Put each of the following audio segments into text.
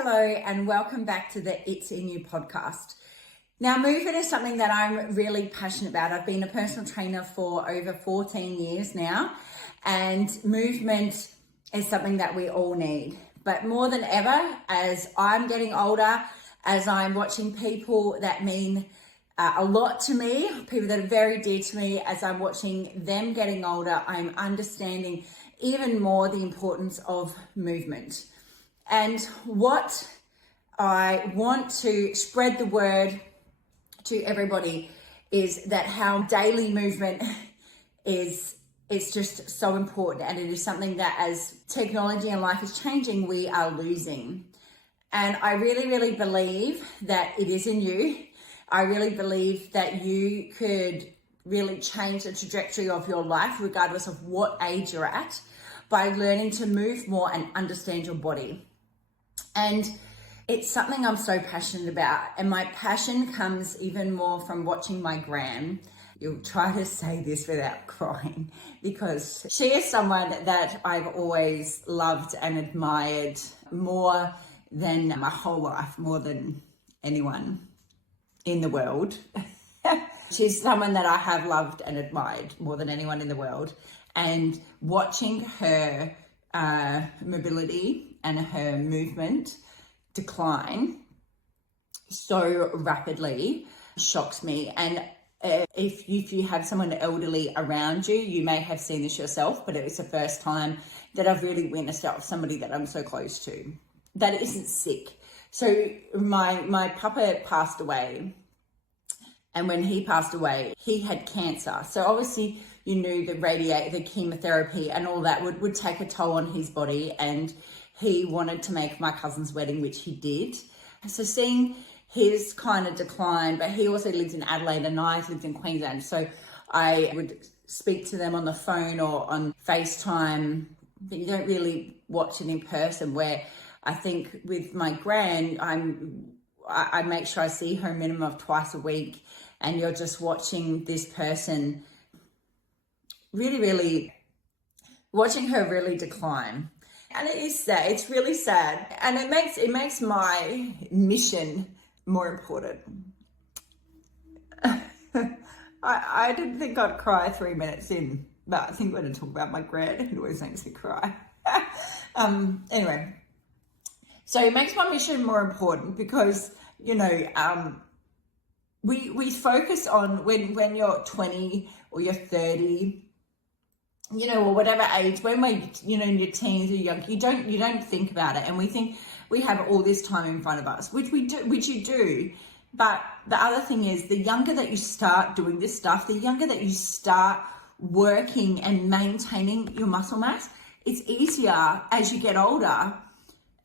hello, and welcome back to the ITZINU Podcast. Now, movement is something that I'm really passionate about. I've been a personal trainer for over 14 years now, and movement is something that we all need. But more than ever, as I'm getting older, as I'm watching people that mean a lot to me, people that are very dear to me, as I'm watching them getting older, I'm understanding even more the importance of movement. And what I want to spread the word to everybody is that how daily movement is just so important, and it is something that as technology and life is changing, we are losing. And I really, really believe that it is in you. I really believe that you could really change the trajectory of your life, regardless of what age you're at, by learning to move more and understand your body. And it's something I'm so passionate about. And my passion comes even more from watching my Gran. You'll try to say this without crying, because she is someone that I've always loved and admired more than my whole life, more than anyone in the world. She's someone that I have loved and admired more than anyone in the world. And watching her mobility and her movement decline so rapidly shocks me. And if you have someone elderly around you, you may have seen this yourself, but it was the first time that I've really witnessed it of somebody that I'm so close to that isn't sick. So my papa passed away, and when he passed away, he had cancer. So obviously, you knew the chemotherapy and all that would take a toll on his body, and he wanted to make my cousin's wedding, which he did. So seeing his kind of decline, but he also lives in Adelaide and I lived in Queensland. So I would speak to them on the phone or on FaceTime, but you don't really watch it in person, where I think with my Gran, I make sure I see her a minimum of twice a week, and you're just watching this person really, really watching her really decline. And it is sad. It's really sad. And it makes my mission more important. I didn't think I'd cry 3 minutes in, but I think when I talk about my Gran, it always makes me cry. Anyway, so it makes my mission more important because, we focus on when you're 20 or you're 30, or whatever age, when we're, in your teens or young, you don't think about it. And we think we have all this time in front of us, which you do. But the other thing is, the younger that you start doing this stuff, the younger that you start working and maintaining your muscle mass, it's easier as you get older.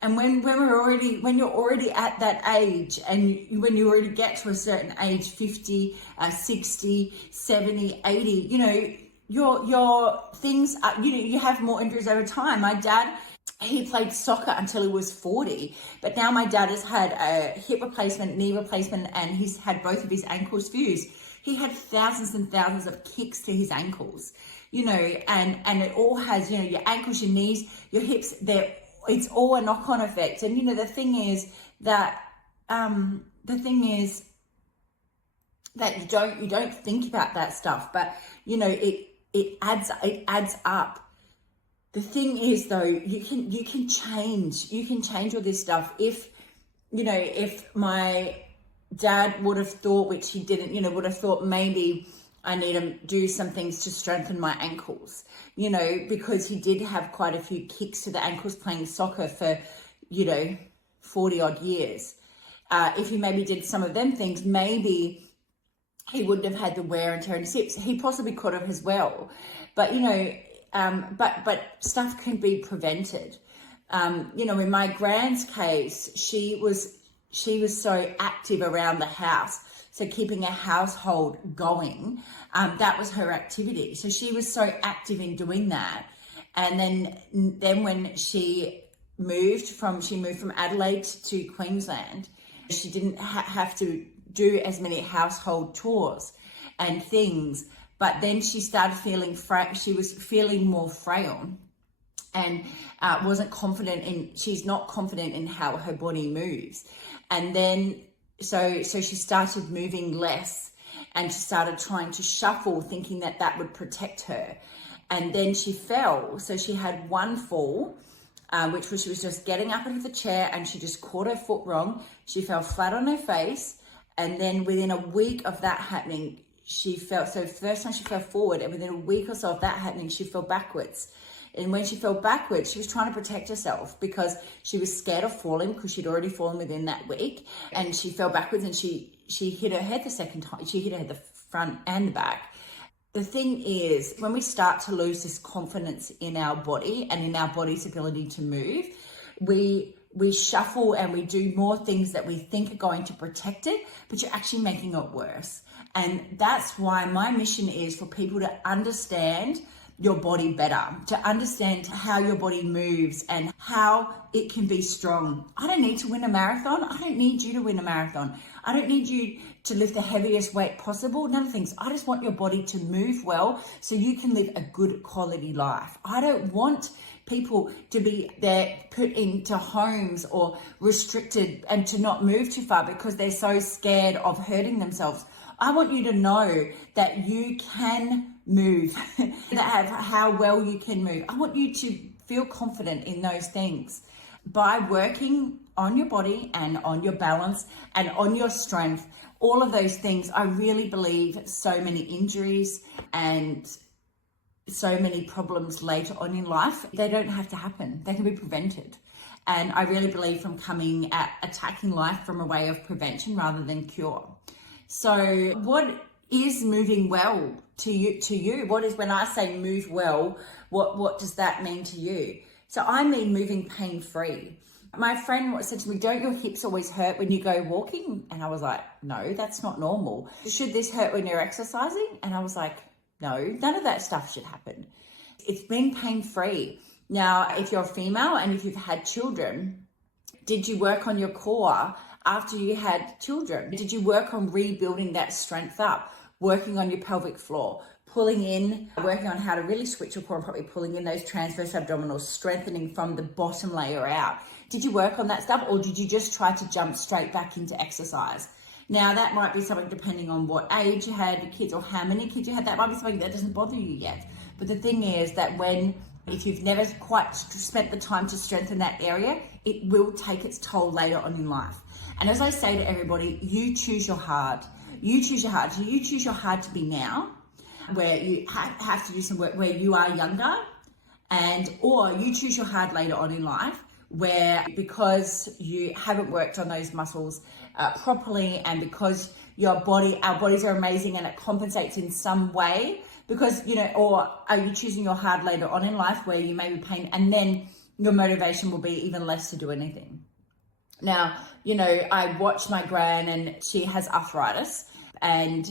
And when you're already at that age, and when you already get to a certain age, 50, 60, 70, 80, your things are, you have more injuries over time. My dad, he played soccer until he was 40, but now my dad has had a hip replacement, knee replacement, and he's had both of his ankles fused. He had thousands and thousands of kicks to his ankles, and it all has, your ankles, your knees, your hips, it's all a knock-on effect. And the thing is that you don't think about that stuff, but it adds up. The thing is, though, you can change all this stuff. If my dad would have thought, which he didn't, would have thought maybe I need to do some things to strengthen my ankles, because he did have quite a few kicks to the ankles playing soccer for, 40 odd years. If he maybe did some of them things, maybe he wouldn't have had the wear and tear in his hips. He possibly could have as well. But, but stuff can be prevented. In my Gran's case, she was so active around the house. So keeping a household going, that was her activity. So she was so active in doing that. And then when she moved from Adelaide to Queensland, she didn't have to do as many household chores and things. But then she started feeling she was feeling more frail. and she's not confident in how her body moves. And then, so she started moving less, and she started trying to shuffle, thinking that would protect her. And then she fell. So she had one fall, which was she was just getting up out of the chair and she just caught her foot wrong. She fell flat on her face. And then within a week of that happening, she fell. So first time she fell forward, and within a week or so of that happening, she fell backwards. And when she fell backwards, she was trying to protect herself because she was scared of falling, because she'd already fallen within that week. And she fell backwards, and she hit her head the second time. She hit her head the front and the back. The thing is, when we start to lose this confidence in our body and in our body's ability to move, we shuffle and we do more things that we think are going to protect it, but you're actually making it worse. And that's why my mission is for people to understand your body better, to understand how your body moves and how it can be strong. I don't need to win a marathon. I don't need you to win a marathon. I don't need you to lift the heaviest weight possible. None of the things. I just want your body to move well so you can live a good quality life. I don't want people to be there put into homes or restricted and to not move too far because they're so scared of hurting themselves. I want you to know that you can move, how well you can move. I want you to feel confident in those things. By working on your body and on your balance and on your strength, all of those things, I really believe so many injuries and so many problems later on in life, they don't have to happen. They can be prevented. And I really believe from coming at attacking life from a way of prevention rather than cure. So what is moving well to you? What is, when I say move well, what does that mean to you? So I mean moving pain-free. My friend said to me, don't your hips always hurt when you go walking? And I was like, no, that's not normal. Should this hurt when you're exercising? And I was like, no, none of that stuff should happen. It's being pain-free. Now, if you're a female and if you've had children, did you work on your core after you had children? Did you work on rebuilding that strength up, working on your pelvic floor, pulling in, working on how to really switch your core and probably pulling in those transverse abdominals, strengthening from the bottom layer out? Did you work on that stuff, or did you just try to jump straight back into exercise? Now, that might be something depending on what age you had your kids or how many kids you had. That might be something that doesn't bother you yet. But the thing is that if you've never quite spent the time to strengthen that area, it will take its toll later on in life. And as I say to everybody, you choose your hard. You choose your hard. So you choose your hard to be now, where you have to do some work where you are younger, or you choose your hard later on in life, where because you haven't worked on those muscles properly, and because our bodies are amazing and it compensates in some way, because, or are you choosing your hard later on in life where you may be pain, and then your motivation will be even less to do anything. Now, I watch my Gran, and she has arthritis, and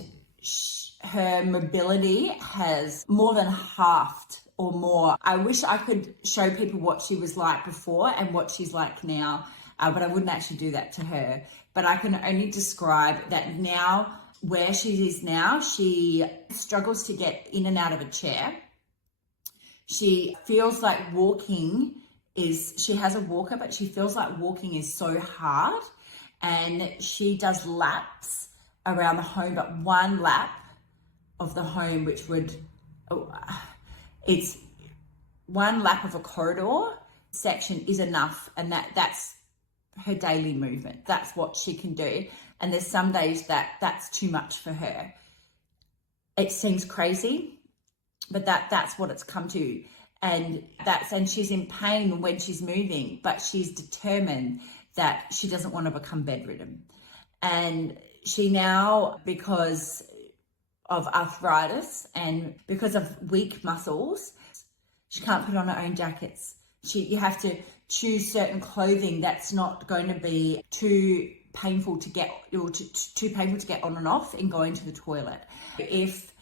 her mobility has more than halved or more. I wish I could show people what she was like before and what she's like now, but I wouldn't actually do that to her. But I can only describe that now, where she is now, she struggles to get in and out of a chair. She feels like she has a walker, but she feels like walking is so hard, and she does laps around the home, but one lap of the home, it's one lap of a corridor section is enough, and that's her daily movement. That's what she can do. And there's some days that's too much for her. It seems crazy, but that's what it's come to. And she's in pain when she's moving, but she's determined that she doesn't want to become bedridden. And she now, because of arthritis and because of weak muscles, she can't put on her own jackets. You have to choose certain clothing that's not going to be too painful to get, or too painful to get on and off in going to the toilet. If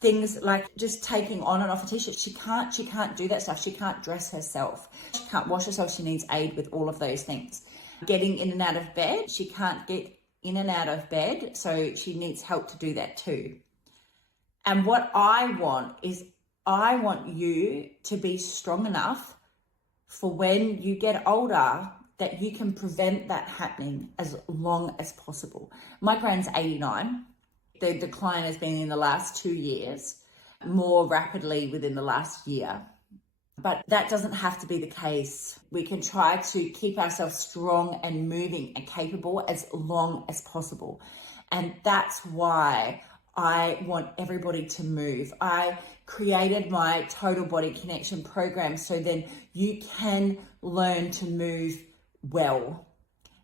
things like just taking on and off a t-shirt, she can't do that stuff. She can't dress herself. She can't wash herself. She needs aid with all of those things. Getting in and out of bed, she can't get in and out of bed, so she needs help to do that too. And what I want is, I want you to be strong enough for when you get older, that you can prevent that happening as long as possible. My Gran's 89. The decline has been in the last 2 years, more rapidly within the last year. But that doesn't have to be the case. We can try to keep ourselves strong and moving and capable as long as possible. And that's why I want everybody to move. I created my Total Body Connection program so then you can learn to move well.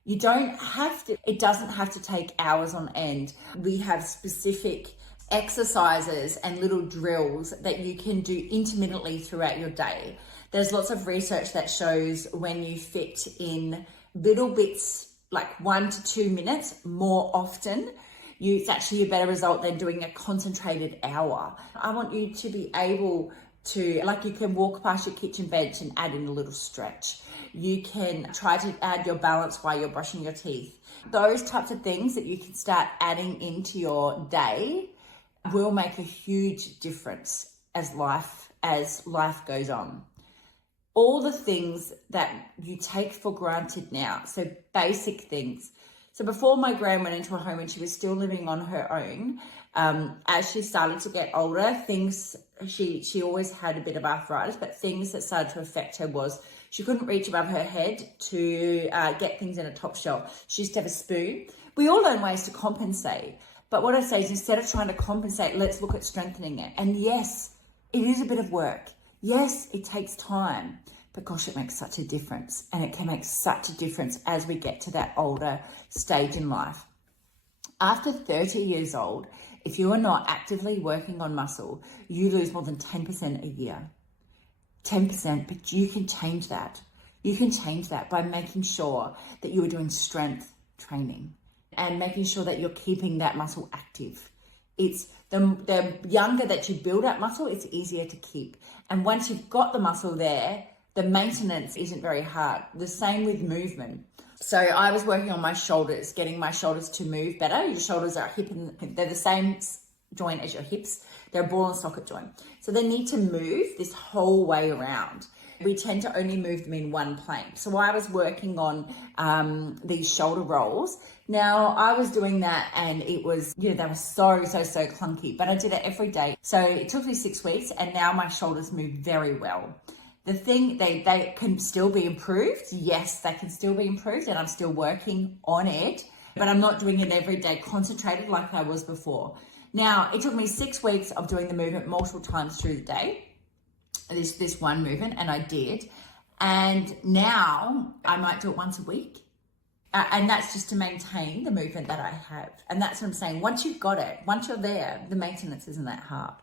You don't have to, it doesn't have to take hours on end. We have specific exercises and little drills that you can do intermittently throughout your day. There's lots of research that shows when you fit in little bits, like 1 to 2 minutes more often, it's actually a better result than doing a concentrated hour. I want you to be able to, like, you can walk past your kitchen bench and add in a little stretch. You can try to add your balance while you're brushing your teeth. Those types of things that you can start adding into your day will make a huge difference as life goes on. All the things that you take for granted now, so basic things. So before my Gran went into a home and she was still living on her own, as she started to get older, she always had a bit of arthritis, but things that started to affect her was she couldn't reach above her head to get things in a top shelf. She used to have a spoon. We all learn ways to compensate. But what I say is, instead of trying to compensate, let's look at strengthening it. And yes, it is a bit of work. Yes, it takes time, but gosh, it makes such a difference. And it can make such a difference as we get to that older stage in life. After 30 years old, if you are not actively working on muscle, you lose more than 10% a year. 10%, but you can change that. You can change that by making sure that you are doing strength training and making sure that you're keeping that muscle active. It's the younger that you build that muscle, it's easier to keep. And once you've got the muscle there, the maintenance isn't very hard. The same with movement. So I was working on my shoulders, getting my shoulders to move better. Your shoulders are hip and they're the same joint as your hips. They're a ball and socket joint. So they need to move this whole way around. We tend to only move them in one plane. So I was working on these shoulder rolls. Now I was doing that and it was, they were so clunky, but I did it every day. So it took me 6 weeks and now my shoulders move very well. The thing, they can still be improved. Yes, they can still be improved and I'm still working on it, but I'm not doing it every day concentrated like I was before. Now, it took me 6 weeks of doing the movement multiple times through the day, this one movement, and I did. And now I might do it once a week. And that's just to maintain the movement that I have. And that's what I'm saying. Once you've got it, once you're there, the maintenance isn't that hard.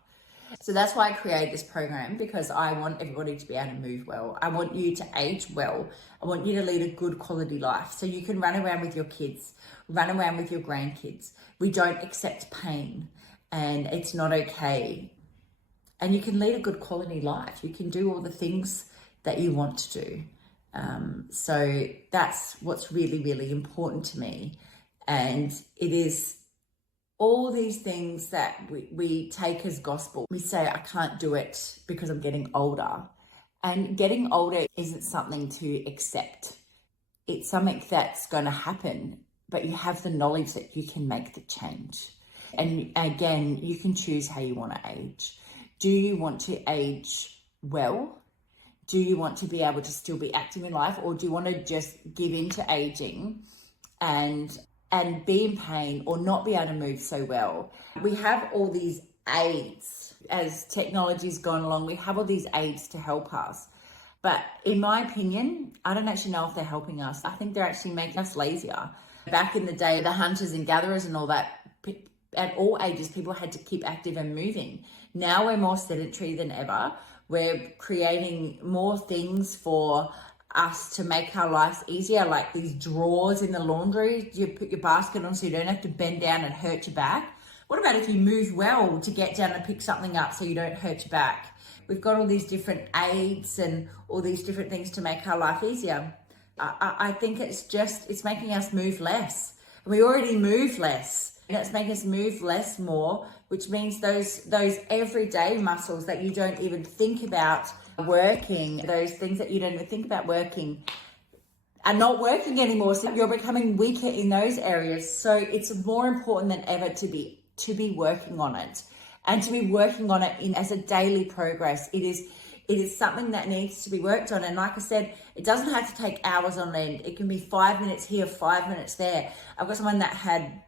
So that's why I created this program, because I want everybody to be able to move well. I want you to age well. I want you to lead a good quality life. So you can run around with your kids, run around with your grandkids. We don't accept pain and it's not okay. And you can lead a good quality life. You can do all the things that you want to do. So that's what's really, really important to me. And it is all these things that we take as gospel. We say, I can't do it because I'm getting older. And getting older isn't something to accept. It's something that's going to happen, but you have the knowledge that you can make the change. And again, you can choose how you want to age. Do you want to age well? Do you want to be able to still be active in life, or do you want to just give in to aging and be in pain or not be able to move so well? We have all these aids. As technology's gone along, we have all these aids to help us. But in my opinion, I don't actually know if they're helping us. I think they're actually making us lazier. Back in the day, the hunters and gatherers and all that, at all ages, people had to keep active and moving. Now we're more sedentary than ever. We're creating more things for us to make our lives easier, like these drawers in the laundry. You put your basket on so you don't have to bend down and hurt your back. What about if you move well to get down and pick something up so you don't hurt your back? We've got all these different aids and all these different things to make our life easier. I think it's making us move less. We already move less. And it's making us move more, which means those everyday muscles that you don't even think about working, those things that you don't even think about working are not working anymore. So you're becoming weaker in those areas. So it's more important than ever to be working on it, and to be working on it as a daily progress. It is something that needs to be worked on. And like I said, it doesn't have to take hours on end. It can be 5 minutes here, 5 minutes there. I've got someone that had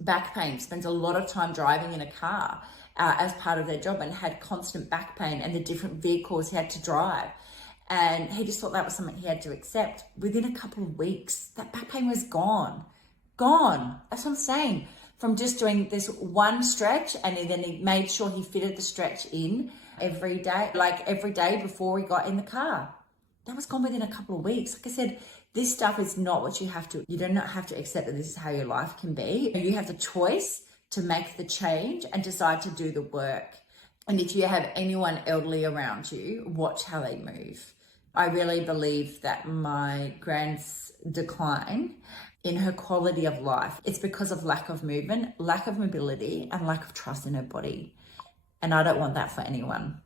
back pain, spends a lot of time driving in a car as part of their job, and had constant back pain and the different vehicles he had to drive. And he just thought that was something he had to accept. Within a couple of weeks, that back pain was gone. That's what I'm saying. From just doing this one stretch, and then he made sure he fitted the stretch in every day before he got in the car. That was gone within a couple of weeks. Like I said, this stuff is not what you do not have to accept that this is how your life can be. You have the choice to make the change and decide to do the work. And if you have anyone elderly around you, watch how they move. I really believe that my Gran's decline in her quality of life, it's because of lack of movement, lack of mobility, and lack of trust in her body. And I don't want that for anyone.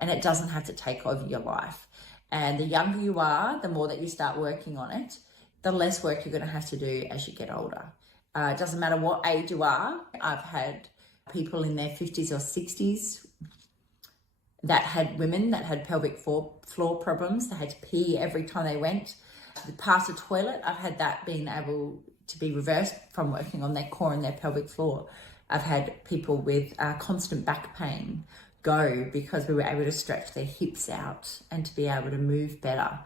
And it doesn't have to take over your life. And the younger you are, the more that you start working on it, the less work you're going to have to do as you get older. It doesn't matter what age you are. I've had people in their 50s or 60s that had women that had pelvic floor problems. They had to pee every time they went past the toilet. I've had that being able to be reversed from working on their core and their pelvic floor. I've had people with constant back pain go because we were able to stretch their hips out and to be able to move better.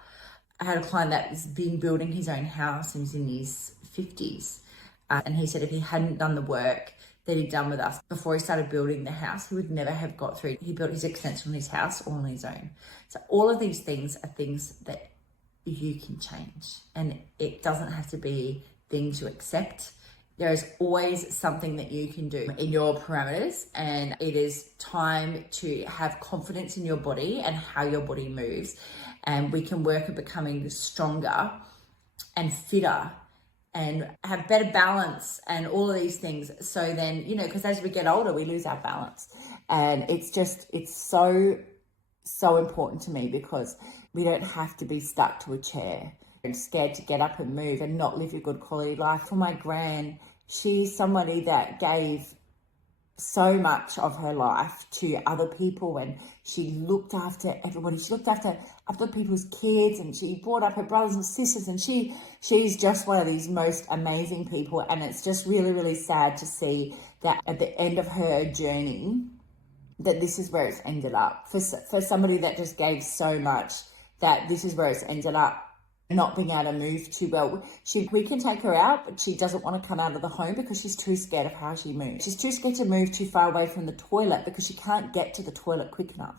I had a client that has been building his own house and he's in his 50s. And he said if he hadn't done the work that he'd done with us before he started building the house, he would never have got through. He built his extension on his house all on his own. So all of these things are things that you can change, and it doesn't have to be things you accept. There is always something that you can do in your parameters, and it is time to have confidence in your body and how your body moves. And we can work at becoming stronger and fitter and have better balance and all of these things. So then, because as we get older, we lose our balance. And it's so important to me, because we don't have to be stuck to a chair and scared to get up and move and not live a good quality life. For my Gran, she's somebody that gave so much of her life to other people, and she looked after everybody. She looked after other people's kids, and she brought up her brothers and sisters, and she's just one of these most amazing people. And it's just really, really sad to see that at the end of her journey, that this is where it's ended up. For somebody that just gave so much, that this is where it's ended up. Not being able to move too well. We can take her out, but she doesn't want to come out of the home because she's too scared of how she moves. She's too scared to move too far away from the toilet because she can't get to the toilet quick enough.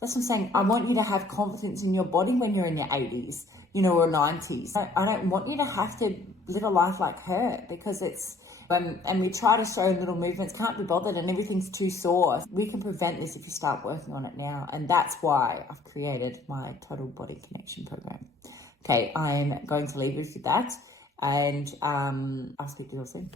That's what I'm saying. I want you to have confidence in your body when you're in your 80s, or 90s. I don't want you to have to live a life like her, because it's, and we try to show little movements, can't be bothered, and everything's too sore. We can prevent this if you start working on it now. And that's why I've created my Total Body Connection program. Okay, I'm going to leave you with that, and I'll speak to you all soon.